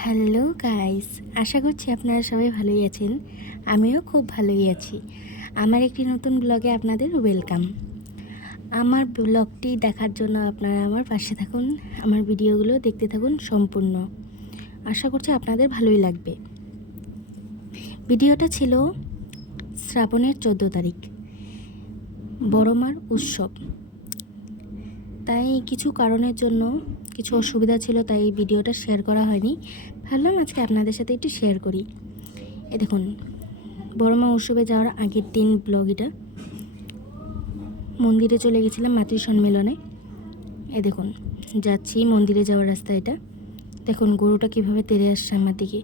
Hello guys, আশা করছি আপনারা সবাই ভালোই আছেন। আমিও খুব ভালোই আছি। আমার একটি নতুন ব্লগে আপনাদের ওয়েলকাম। আমার ব্লগটি দেখার জন্য আপনারা আমার পাশে থাকুন, আমার ভিডিওগুলো দেখতে থাকুন সম্পূর্ণ। আশা করছি আপনাদের ভালোই লাগবে। ভিডিওটা ছিল শ্রাবণের 14 তারিখ, বড়মার উৎসব। তাই কিছু কারণের জন্য কিছু অসুবিধা ছিল, তাই এই ভিডিওটা শেয়ার করা হয়নি। ভাবলাম আজকে আপনাদের সাথে একটু শেয়ার করি। এ দেখুন, বড়মা উৎসবে যাওয়ার আগের দিন ব্লগ এটা। মন্দিরে চলে গেছিলাম মাতৃ সম্মেলনে। এ দেখুন, যাচ্ছি মন্দিরে যাওয়ার রাস্তা এটা। দেখুন গরুটা কীভাবে তেড়ে আসছে আমার দিকে।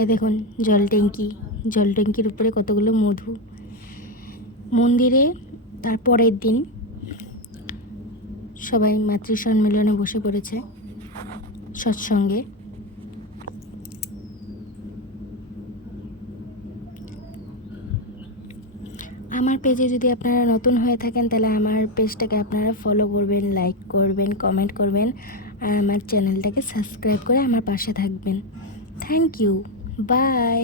এ দেখুন জল ট্যাঙ্কির উপরে কতগুলো মধু। মন্দিরে তার পরের দিন সবাই মাতৃ সম্মেলনে বসে পড়েছে সৎসঙ্গে। আমার পেজে যদি আপনারা নতুন হয়ে থাকেন তাহলে আমার পেজটাকে আপনারা ফলো করবেন, লাইক করবেন, কমেন্ট করবেন, আর আমার চ্যানেলটাকে সাবস্ক্রাইব করে আমার পাশে থাকবেন। Thank you, by.